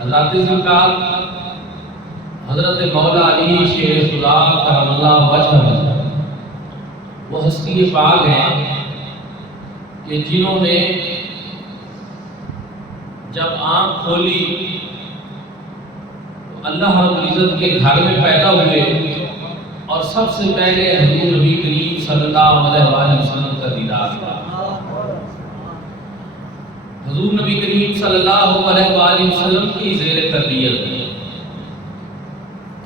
حضرت ذوالفقار حضرت مولا علی شیر خدا کرم اللہ وجہ وہ ہستی پاک ہیں کہ جنہوں نے جب آنکھ کھولی تو اللہ رب العزت کے گھر میں پیدا ہوئے اور سب سے پہلے حضور نبی کریم صلی اللہ علیہ وآلہ وسلم کا دیدار ہوا۔ حضور نبی کریم صلی اللہ علیہ وآلہ وسلم کی زیر تربیت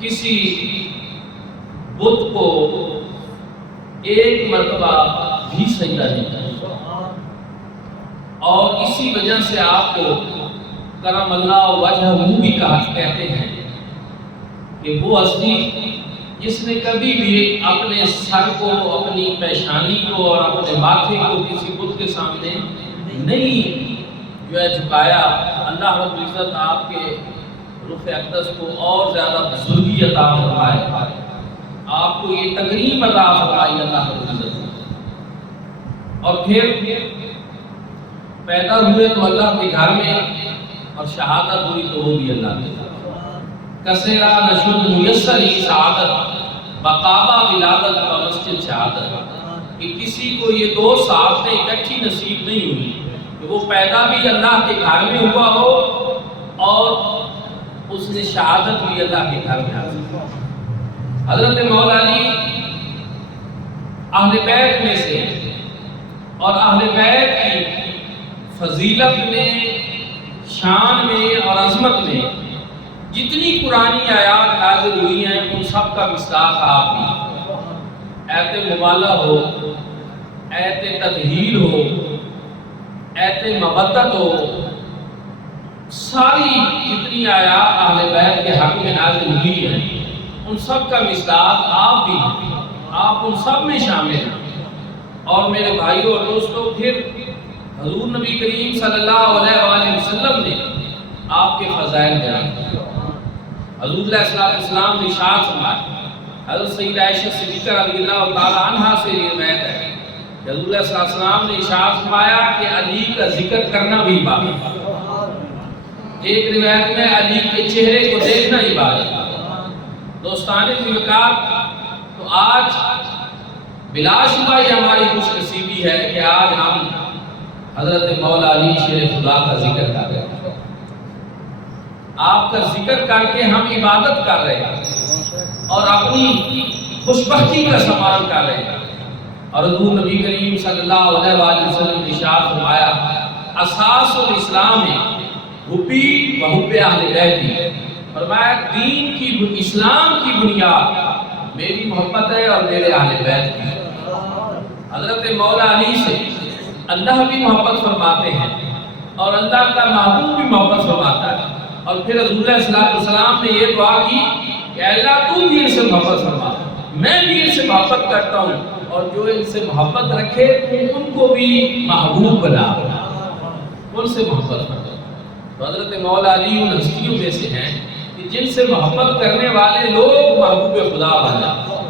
کسی بت کو ایک مرتبہ بھی سجدہ نہیں کرا، اور اسی وجہ سے آپ کو کرم اللہ وجہ بھی کہتے ہیں کہ وہ ہستی جس نے کبھی بھی اپنے سر کو، اپنی پیشانی کو اور اپنے ماتھے کو کسی بت کے سامنے نہیں جو ہے جھکایا۔ اللہ رب العزت آپ کے رخ اقدس کو اور زیادہ بزرگی عطا فرمائے، آپ کو یہ تکریم عطا فرمائے اللہ رب العزت۔ اور پھر پیدا ہوئے تو اللہ کے گھر میں، اور شہادت ہوئی تو وہ بھی اللہ کے گھر میں۔ کسرا نشد میسر سعادت بقابہ ولادت و مسجد شہادت، کہ کسی کو یہ دو سعادتیں اکٹھی نصیب نہیں ہوئی کہ وہ پیدا بھی اللہ کے گھر میں ہوا ہو اور اس نے شہادت بھی اللہ کے گھر میں حاصل کی۔ حضرت مولا علی اہل بیت میں سے، اور اہل بیت کی فضیلت میں، شان میں اور عظمت میں جتنی قرآنی آیات نازل ہوئی ہیں ان سب کا مصداق آپ بھی، ایت مبالہ ہو، ایت تطہیر ہو، ایت مودت ہو، ساری جتنی آیات اہل بیت کے حق میں نازل ہوئی ہیں ان سب کا مصداق آپ بھی ہیں، آپ ان سب میں شامل ہیں۔ اور میرے بھائیوں اور دوستوں، پھر حضور نبی کریم صلی اللہ علیہ وآلہ وسلم نے آپ کے فضائل بیان کیے۔ حضور علیہ السلام نے ارشاد فرمایا، حضرت سیدہ عائشہ صدیقہ رضی اللہ تعالی عنہا سے یہ روایت ہے کہ حضور علیہ السلام نے ارشاد فرمایا کہ علی کا ذکر کرنا بھی عبادت ہے۔ ایک روایت میں علی کے چہرے کو دیکھنا عبادت ہے۔ دوستان ذوالفقار، تو آج بلا شبہ یہ ہماری خوش نصیبی ہے کہ آج ہم حضرت مولا علی شیر خدا کا ذکر کر رہے ہیں، آپ کا ذکر کر کے ہم عبادت کر رہے ہیں اور اپنی خوشبختی کا سامان کر رہے ہیں۔ اور حضور نبی کریم صلی اللہ علیہ وآلہ وسلم نے ارشاد فرمایا، اساس الاسلام حبی و حب اہل بیتی، فرمایا دین کی، اسلام کی بنیاد میری محبت ہے اور میرے اہل بیت کی۔ حضرت مولا علی سے اللہ بھی محبت فرماتے ہیں اور اللہ کا محبوب بھی محبت فرماتا ہے۔ اور پھر حضور علیہ السلام نے یہ دعا کی کہ اللہ تو بھی ان سے محبت فرما، میں بھی ان سے محبت کرتا ہوں، اور جو ان سے محبت رکھے ان کو بھی محبوب بنا، ان سے محبت کرتا۔ تو حضرت مولا علی ان ہستیوں میں سے ہیں کہ جن سے محبت کرنے والے لوگ محبوب خدا بن جاتے ہیں۔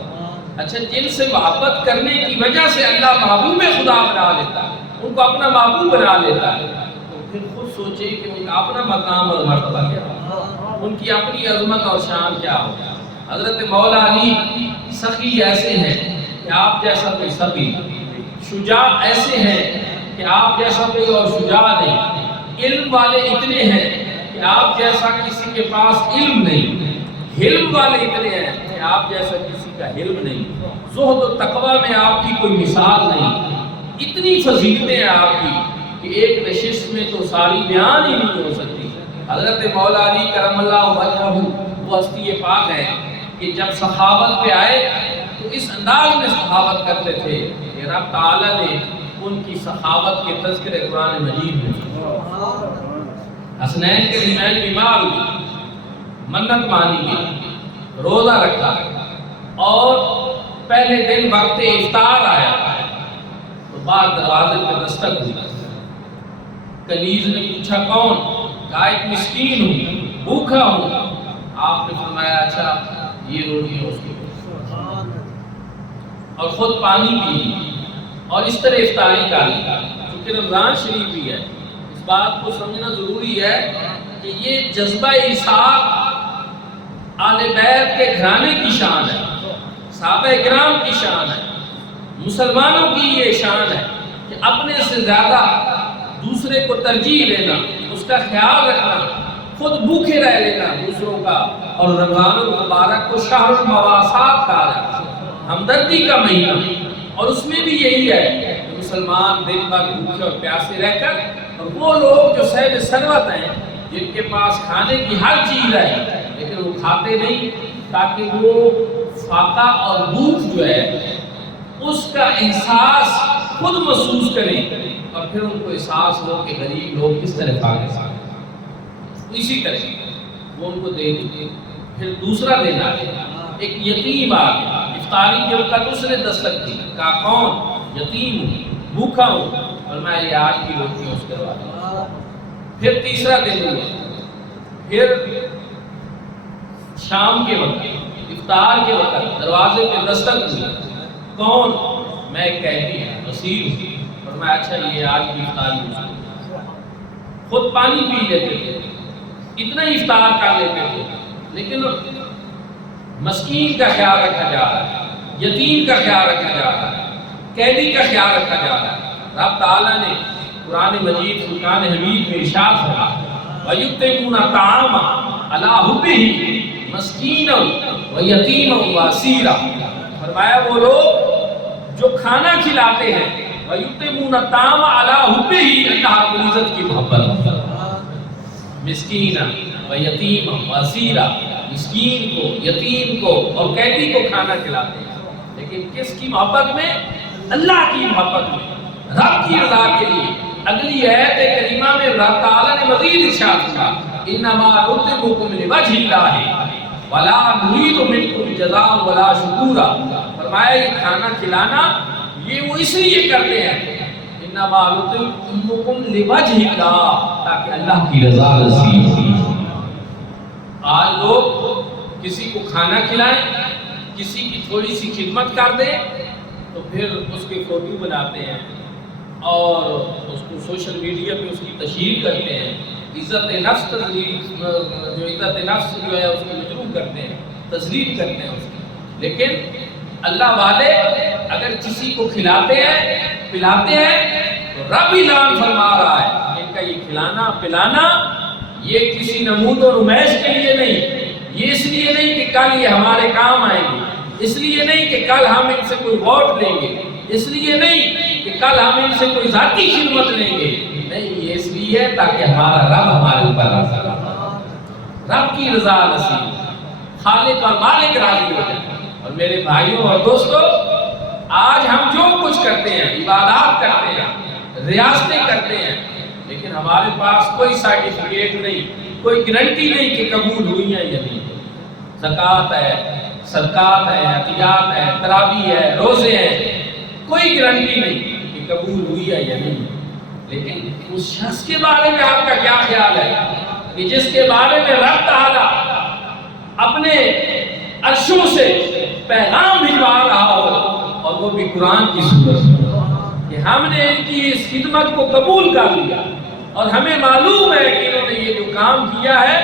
اچھا، جن سے محبت کرنے کی وجہ سے اللہ محبوب خدا بنا لیتا ہے، ان کو اپنا محبوب بنا لیتا ہے، تو پھر خود سوچے کہ ان کا اپنا مقام اور مرتبہ کیا ہو، ان کی اپنی عظمت اور شان کیا ہو۔ حضرت مولا علی سخی ایسے ہیں کہ آپ جیسا کوئی سخی، شجاع ایسے ہیں کہ آپ جیسا کوئی اور شجاع نہیں، علم والے اتنے ہیں کہ آپ جیسا کسی کے پاس علم نہیں، حلم والے اتنے ہیں کہ آپ جیسا کسی کا حلم نہیں، زہد و تقوی میں آپ کی کوئی مثال نہیں۔ اتنی فضیلتیں ہیں آپ کی کہ ایک نشست میں تو ساری بیان ہی نہیں ہو سکتی۔ حضرت مولا علی کرم اللہ وجہہ وہ ہستی پاک ہے کہ جب سخاوت پہ آئے تو اس انداز میں سخاوت کرتے تھے کہ رب تعالیٰ نے ان کی سخاوت کے تذکرے قرآن مجید میں۔ حسنین کے درمیان بیمار ہوئی، منت مانی گئی، روزہ رکھا، اور پہلے دن وقت افطار آیا تو بعد دروازے پہ دستک ہوئی۔ کنیز نے پوچھا کون؟ کہا ایک مسکین ہوں، بھوکا ہوں۔ آپ نے فرمایا اچھا یہ روٹی ہے اس کے، اور خود پانی پی، اور اس طرح افطاری کر لی۔ کیونکہ رمضان شریف بھی ہے، اس بات کو سمجھنا ضروری ہے کہ یہ جذبہ ایثار آل بیت کے گھرانے کی شان ہے، صحابہ کرام کی شان ہے، مسلمانوں کی یہ شان ہے کہ اپنے سے زیادہ دوسرے کو ترجیح دینا، اس کا خیال رکھنا، خود بھوکے رہ لینا دوسروں کا، اور رمضان المبارک کو شہر المواسات کہا جاتا ہے، ہمدردی کا مہینہ، اور اس میں بھی یہی ہے کہ مسلمان دن بھر بھوکے اور پیاسے رہ کر، اور وہ لوگ جو صاحب ثروت ہیں جن کے پاس کھانے کی ہر چیز ہے لیکن وہ کھاتے نہیں تاکہ وہ فاقہ اور بھوک جو ہے اس کا احساس خود محسوس کریں، اور پھر ان کو احساس ہو کہ غریب لوگ کس طرح کھانے ہیں، اسی طرح وہ ان کو دے دیں۔ پھر دوسرا دن آ گیا، ایک یتیم آ گیا، افطاری کے وقت اس نے دستک دی، کہا کون؟ یتیم ہوں، بھوکا ہوں، اور میں یہ آج کی روٹی اس کروا دوں۔ پھر تیسرا دن ہوا، پھر شام کے وقت افطار کے وقت دروازے پہ دستک دی، کون؟ میں ایک قیدی ہوں، اسیر ہوں، اور میں اچھا یہ آج کی افطاری ہوں۔ خود پانی پی لیتے تھے، اتنا افطار کر لیتے تھے، لیکن مسکین کا خیال رکھا جا رہا ہے، یتیم کا خیال رکھا جا رہا ہے، قیدی کا خیال رکھا جا رہا ہے۔ رب تعالیٰ نے قرآن مجید فرقان حمید میں ارشاد فرمایا وَيُطْعِمُونَ الطَّعَامَ عَلَىٰ حُبِّهِ مِسْكِينًا وَيَتِيمًا وَأَسِيرًا، فرمایا وہ لوگ جو کھانا کھلاتے ہیں وَيُطْعِمُونَ الطَّعَامَ عَلَىٰ حُبِّهِ، اللہ رب العزت کی محبت، مسکینہ و یتیم و اسیرہ، مسکین کو، یتیم کو اور قیدی کو کھانا کھلاتے ہیں، لیکن کس کی محبت میں؟ اللہ کی محبت میں، رب کی رضا کے لیے۔ اگلی آیت کریمہ میں رب تعالیٰ نے مزید ارشاد کیا انما نطعمکم لوجہ اللہ ولا نرید منکم جزاء ولا شکورا، فرمایا یہ کھانا کھلانا یہ وہ اس لیے کرتے ہیں انما نطعمکم لوجہ اللہ، تاکہ اللہ کی رضا نصیب ہو۔ آج لوگ کسی کو کھانا کھلائیں، کسی کی تھوڑی سی خدمت کر دیں تو پھر اس کے فوٹو بناتے ہیں اور اس کو سوشل میڈیا پہ اس کی تشہیر کرتے ہیں، عزت نفس تذلیل، جو عزت نفس جو ہے اس کی مجروح کرتے ہیں، تذلیل کرتے ہیں اس کی۔ لیکن اللہ والے اگر کسی کو کھلاتے ہیں پلاتے ہیں تو رب اعلان فرما رہا ہے ان کا یہ کھلانا پلانا یہ کسی نمود و نمائش کے لیے نہیں، یہ اس لیے نہیں کہ کل یہ ہمارے کام آئیں گے، اس لیے نہیں کہ کل ہم ان سے کوئی ووٹ لیں گے، اس لیے نہیں کہ کل ہم ان سے کوئی ذاتی خدمت لیں گے، نہیں، یہ اس لیے تاکہ ہمارا رب ہمارے اوپر راضی ہو، رب کی رضا نصیب، خالق اور مالک راضی ہو جائے۔ اور میرے بھائیوں اور دوستوں، آج ہم جو کچھ کرتے ہیں، عبادات کرتے ہیں، ریاستیں کرتے ہیں، لیکن ہمارے پاس کوئی سرٹیفکیٹ نہیں، کوئی گارنٹی نہیں کہ قبول ہوئی ہیں یا نہیں۔ زکوٰۃ ہے، صدقات ہے، عطیات ہے، تراویح ہے، روزے ہیں، کوئی گارنٹی نہیں کہ قبول ہوئی ہے یا نہیں۔ لیکن اس شخص کے بارے میں آپ کا کیا خیال ہے کہ جس کے بارے میں رب تعالیٰ اپنے عرشوں سے پیغام بھجوا رہا ہو، اور وہ بھی قرآن کی صورت میں، کہ ہم نے ان کی اس خدمت کو قبول کر لیا، اور ہمیں معلوم ہے کہ انہوں نے یہ جو کام کیا ہے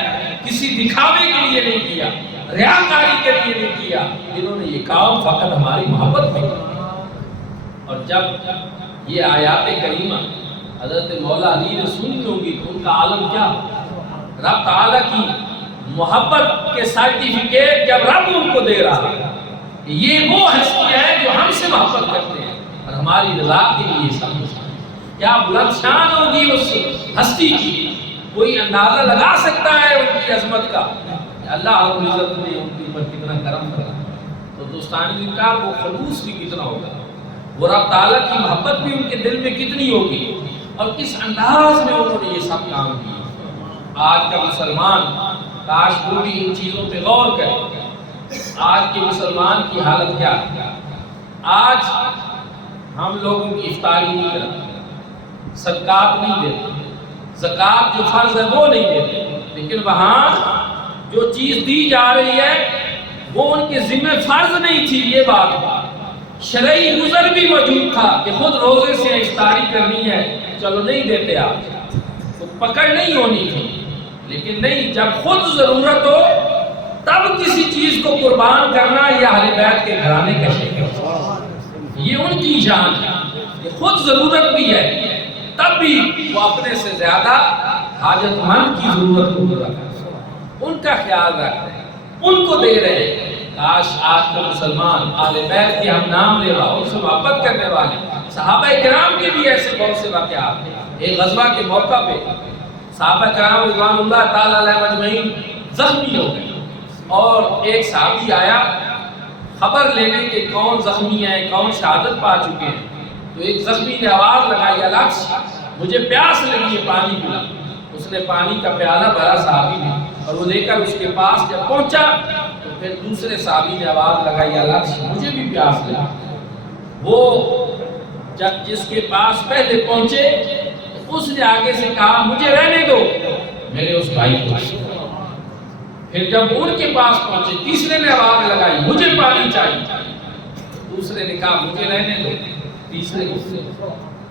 کسی دکھاوے کے لیے نہیں کیا، ریاکاری کے لیے نہیں کیا، انہوں نے یہ کام فقط ہماری محبت میں کیا۔ اور جب یہ آیات کریمہ حضرت مولا علی نے سنی ہوگی تو ان کا عالم کیا؟ رب تعالیٰ کی محبت کے سرٹیفکیٹ جب رب ان کو دے رہا ہے کہ یہ وہ ہستی ہے جو ہم سے محبت کرتے ہیں اور ہماری رضا کے لیے سمجھتے ہیں، کیا بلند شان ہوگی اس ہستی کی، کوئی اندازہ لگا سکتا ہے ان کی عظمت کا، اللہ رب العزت نے ان کے اوپر کتنا کرم کرا۔ تو دوستانی کا وہ خلوص بھی کتنا ہوگا، وہ رب تعالیٰ کی محبت بھی ان کے دل میں کتنی ہوگی، اور کس انداز میں انہوں نے یہ سب کام کیا۔ آج کا مسلمان کاش وہ بھی ان چیزوں پہ غور کرے۔ آج کے مسلمان کی حالت کیا ہے؟ آج ہم لوگوں کی افطاری نہیں کرتے، صدقات نہیں دیتے، زکوٰۃ جو فرض ہے وہ نہیں دیتے، لیکن وہاں جو چیز دی جا رہی ہے وہ ان کے ذمہ فرض نہیں تھی۔ یہ بات شرعی عذر بھی موجود تھا کہ خود روزے سے افطاری کرنی ہے، چلو نہیں دیتے آپ، تو پکڑ نہیں ہونی تھی، لیکن نہیں، جب خود ضرورت ہو تب کسی چیز کو قربان کرنا یہ اہل بیت کے گھرانے کا شکل ہے، یہ ان کی شان ہے کہ خود ضرورت بھی ہے تب بھی وہ اپنے سے زیادہ حاجت مند کی ضرورت کو پورا کرتے ہیں، ان کا خیال رکھتے ہیں، ان کو دے رہے ہیں۔ کاش آج کا مسلمان اہل بیت کے ہم نام لے رہا، ان سے محبت کرنے والے صحابہ کرام کے بھی ایسے بہت سے واقعات ہیں۔ ایک غزوہ کے موقع پہ صحابہ کرام رضوان اللہ تعالی علیہ مجمعین زخمی ہو گئے، اور ایک صحابی آیا خبر لینے کے کون زخمی ہیں، کون شہادت پا چکے ہیں۔ تو ایک زخمی نے آواز لگائی، الکس مجھے پیاس لگی ہے، پانی پلا۔ اس نے پانی کا پیالہ بھرا صحابی نے، اور وہ لے کر اس کے پاس جب پہنچا تو پھر دوسرے صحابی نے آواز لگائی، الکس مجھے بھی پیاس لگی۔ وہ جب جس کے پاس پہلے پہنچے اس نے آگے سے کہا مجھے رہنے دو میرے اس بھائی کو۔ پھر جب ان کے پاس پہنچے تیسرے نے آواز لگائی مجھے پانی چاہیے، دوسرے نے کہا مجھے رہنے دو،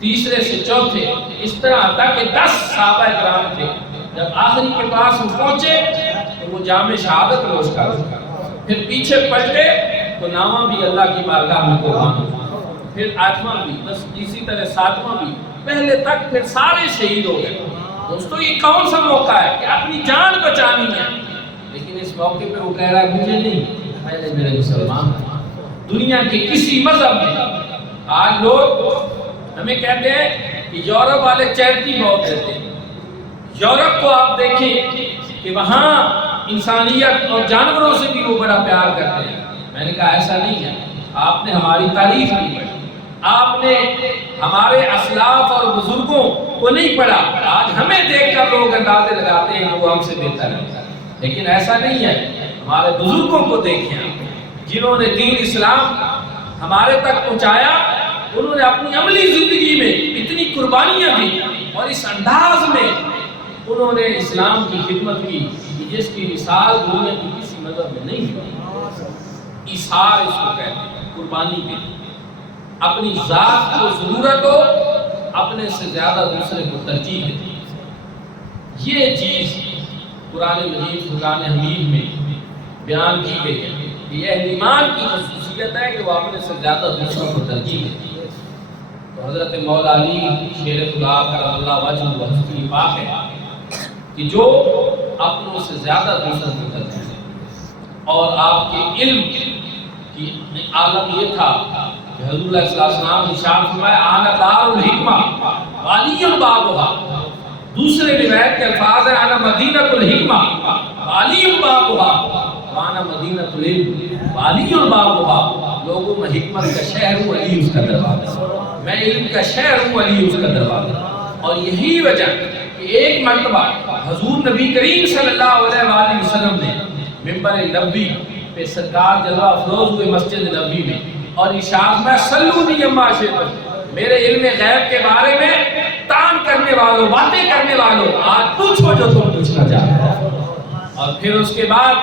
تیسرے سے چوتھے، اس طرح تک کہ 10 صحابہ کرام تھے۔ جب آخری کے پاس وہ پہنچے تو وہ جام شہادت نوش کر چکا، پھر پیچھے پلٹے تو نامہ بھی اللہ کی بارگاہ میں قربان ہوا، پھر 8واں بھی، بس اسی طرح 7واں بھی، پہلے تک پھر سارے شہید ہو گئے۔ دوستو یہ کون سا موقع ہے کہ اپنی جان بچانی ہے، لیکن اس موقع پہ وہ کہہ رہا ہے مجھے نہیں، پہلے میرے مسلمان۔ دنیا کے کسی مذہب میں آج لوگ ہمیں کہتے ہیں کہ یورپ والے چیریٹی بہت دیتے ہیں، یورپ کو آپ دیکھیں کہ وہاں انسانیت اور جانوروں سے بھی وہ بڑا پیار کرتے ہیں۔ میں نے کہا ایسا نہیں ہے، آپ نے ہماری تاریخ نہیں پڑھی، آپ نے ہمارے اسلاف اور بزرگوں کو نہیں پڑھا۔ آج ہمیں دیکھ کر لوگ اندازے لگاتے ہیں کہ وہ ہم سے بہتر ہے، لیکن ایسا نہیں ہے۔ ہمارے بزرگوں کو دیکھیں جنہوں نے دین اسلام ہمارے تک پہنچایا، انہوں نے اپنی عملی زندگی میں اتنی قربانیاں دی اور اس انداز میں انہوں نے اسلام کی خدمت کی جس کی مثال دنیا کی کسی مذہب میں نہیں ہوتی۔ ایثار اس کو کہتے ہیں، قربانی کے لیے اپنی ذات کو ضرورت ہو اپنے سے زیادہ دوسرے کو ترجیح دیتی۔ یہ چیز قرآن مجید فرقان حمید میں بیان کی گئی ہے کہ یہ ایمان کی خصوصیت ہے کہ وہ اپنے سے زیادہ دوسروں کو ترجیح دیتی ہے۔ تو حضرت مولا علی شیر خدا کرم اللہ وجہ و ہستی پاک ہے کہ جو اپنوں سے زیادہ دوسروں کو ترجیح دیتی، اور آپ کے علم کی عالم یہ تھا کہ حضور علیہ السلام نے ارشاد فرمایا انا دار الحکمہ والی بابھا۔ دوسرے روایت کے الفاظ ہیں انا مدینہ الحکمہ والی بابھا وانا مدینہ العلم والی بابھا۔ لوگوں میں حکمت کا شہر ہوں، علی اس کا دروازہ، میں علم کا شہر ہوں، علی اس کا دروازہ۔ اور یہی وجہ کہ ایک مرتبہ حضور نبی کریم صلی اللہ علیہ وآلہ وسلم نے ممبر نبوی پہ سرکار جلوہ افروز ہوئے مسجد نبوی میں، اور ارشاد میں سلونی اما شئتم، میرے علم غیب کے بارے میں تان کرنے والوں، باتیں کرنے والوں، آج پوچھو جو تم پوچھنا چاہتے ہو۔ اور پھر اس کے بعد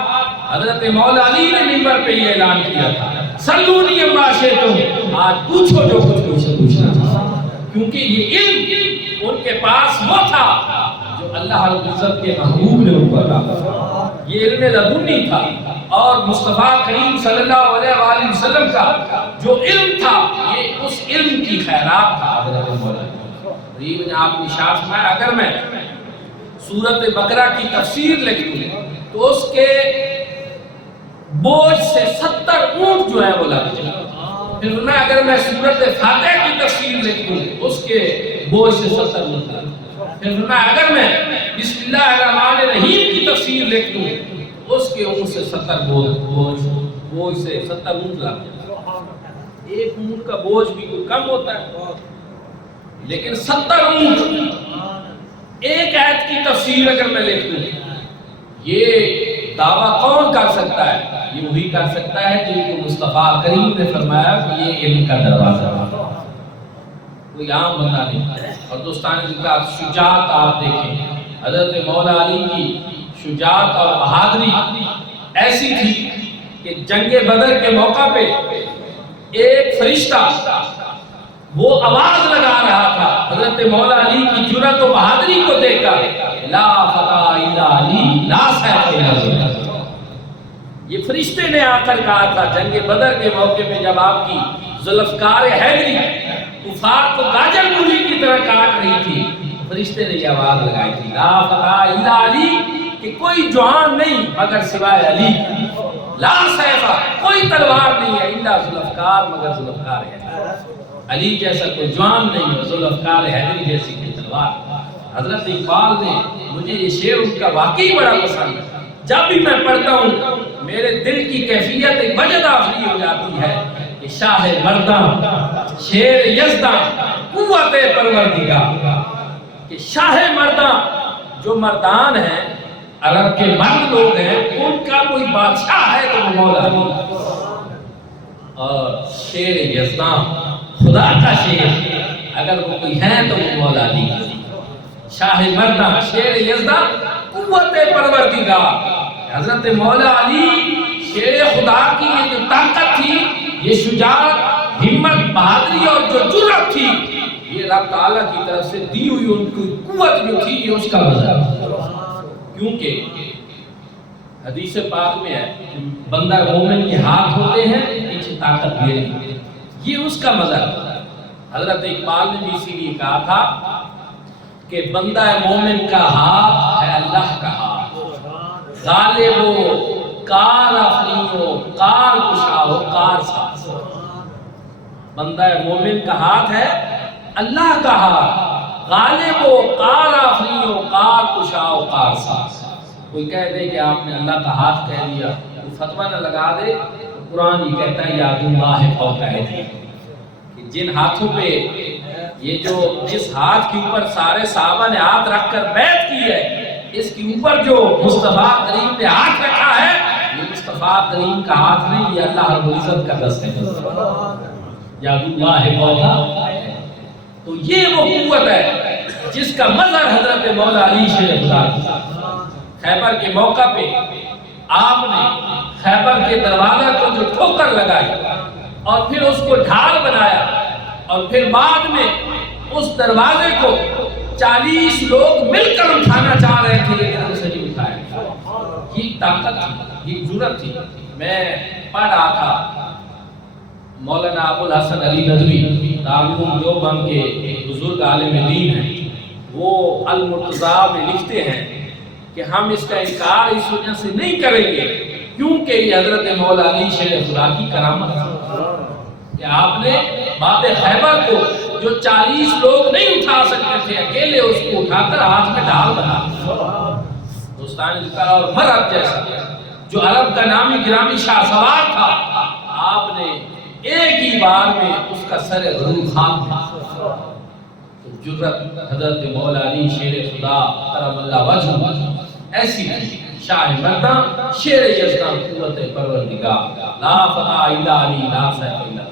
حضرت مولا علی نے ممبر پہ یہ اعلان کیا تھا سلونی اما شئتم، آج پوچھو جو کچھ پوچھنا چاہتے ہو، کیونکہ یہ علم ان کے پاس وہ تھا جو اللہ رب العزت کے محبوب نے ان کو عطا فرمایا۔ یہ علم لدنی تھا، اور مصطفیٰ کریم صلی اللہ علیہ وآلہ وسلم کا جو علم تھا یہ اس علم کی خیرات تھا۔ حضرت مولانا غریب نے آپ نے ارشاد فرمایا اگر میں سورۃ بقرہ کی تفسیر لکھ دوں تو اس کے بوجھ سے 70 اونٹ جو ہے وہ لگ جائے۔ پھر میں اگر میں سورۃ فاتحہ کی تفسیر لکھ دوں اس کے بوجھ سے 70 اونٹ لگ جائے۔ پھر میں اگر میں بسم اللہ الرحمن الرحیم کی تفسیر لکھ دوں اس کے اونٹ سے 70 بوجھ سے 70 اونٹ لگ جائے۔ ایک اونٹ کا بوجھ بھی کوئی کم ہوتا ہے، لیکن 70 اونٹ ایک آیت کی تفسیر اگر میں لکھ دوں، یہ دعویٰ کون کر سکتا ہے؟ یہ وہی کر سکتا ہے جن کو مصطفیٰ کریم نے فرمایا کہ یہ علم کا دروازہ ہے، کوئی عام بندہ نہیں۔ اور دوستان کا شجاعت آپ دیکھیں، حضرت مولا علی کی شجاعت اور بہادری ایسی تھی کہ جنگ بدر کے موقع پہ ایک فرشتہ وہ آواز لگا رہا تھا حضرت مولا علی کی جرأت و بہادری کو دیکھ کر لا فتح الا علی لا سیف الا ذوالفقار۔ یہ فرشتے نے آ کر کہا تھا جنگ بدر کے موقع پہ جب آپ کی ذوالفقار حیدری کفار کو گاجر مولی کی طرح کاٹ رہی تھی، فرشتے نے یہ آواز لگائی تھی لا فتح الا علی، کہ کوئی جوان نہیں مگر سوائے علی، لا سیف کوئی تلوار نہیں ہے الا ذوالفقار مگر ذوالفقار حیدری، علی جیسا کوئی جوان نہیں ہے، ذوالفقار حیدری جیسی کوئی تلوار۔ حضرت اقبال نے مجھے یہ شعر ان کا واقعی بڑا پسند ہے، جب بھی میں پڑھتا ہوں میرے دل کی کیفیت ایک وجد آفری ہو جاتی ہے کہ شاہ مرداں شیر یزداں قوت پروردگار، کہ شاہ مرداں جو مردان ہیں عرب کے مرد لوگ ہیں ان کا کوئی بادشاہ ہے تو وہ مولا علی، اور شیر یزداں خدا کا شیر اگر وہ کوئی ہے تو وہ مولا علی، شاہ مرداں شیر یزداں قوت پروردگار۔ حضرت مولا علی شیر خدا کی یہ جو طاقت تھی، یہ شجاعت، ہمت، بہادری اور جو جرأت تھی، یہ رب تعالیٰ کی طرف سے دی ہوئی ان کی قوت جو تھی، یہ اس کا مظہر ہے۔ کیونکہ حدیث پاک میں ہے بندہ مومن کے ہاتھ ہوتے ہیں پیچھے طاقت بھی ہے، یہ اس کا مظہر ہے۔ حضرت اقبال نے بھی اسی لیے کہا تھا کہ بندہ مومن کا ہاتھ ہے اللہ کا ہاتھ، غالب و کار افرین و کار کشا و کار ساز۔ بندہ مومن کا ہاتھ ہے اللہ کا ہاتھ، غالب و کار افرین و کار کشا و کار ساز۔ کوئی کہہ دے کہ آپ نے اللہ کا ہاتھ کہہ دیا، کوئی فتویٰ نہ لگا دے، قرآن یہ کہتا ہے یاد اللہ فوق ایدیہم، کہ جن ہاتھوں پہ یہ جو جس ہاتھ کے اوپر سارے صحابہ نے ہاتھ رکھ کر بیعت کی ہے، اس کے اوپر جو مصطفیٰ کریم نے ہاتھ رکھا ہے، یہ مصطفیٰ کریم کا ہاتھ نہیں، یہ اللہ رب العزت کا دست ہے، یاد اللہ فوق۔ تو یہ وہ قوت ہے جس کا مظہر حضرت مولا علی شیر خدا تھا۔ خیبر کے موقع پہ آپ نے خیبر کے دروازہ کو جو ٹھوکر لگائی اور پھر اس کو ڈھال بنایا، اور پھر بعد میں اس دروازے کو 40 لوگ مل کر اٹھانا چاہ رہے تھے لیکن ان سے نہیں اٹھایا۔ یہ طاقت تھی، یہ جرأت تھی۔ میں پڑھ رہا تھا مولانا ابو الحسن علی ندوی دارالعلوم دیوبند کے ایک بزرگ عالم دین ہیں، وہ المرتضیٰ میں لکھتے ہیں کہ ہم اس کا انکار اس وجہ سے نہیں کریں گے کیونکہ یہ حضرت مولا علی شیر خدا کی کرامت ہے کہ آپ نے باب خیبر کو جو 40 لوگ نہیں اٹھا سکتے تھے اکیلے اس کو اٹھا کر ہاتھ میں ڈال بنا دوستان لکھا، اور مرد جیسا جو عرب کا نامی گرامی شاہ سوار تھا، آپ نے ایک ہی بار میں اس کا سر غرور خاک تھا۔ جرأت حضرت مولا علی شیر خدا کرم اللہ وجہ ایسی تھی، شاہ مرداں شیر یزداں قوت پروردگار، لا فتح الا علی لا سیف الا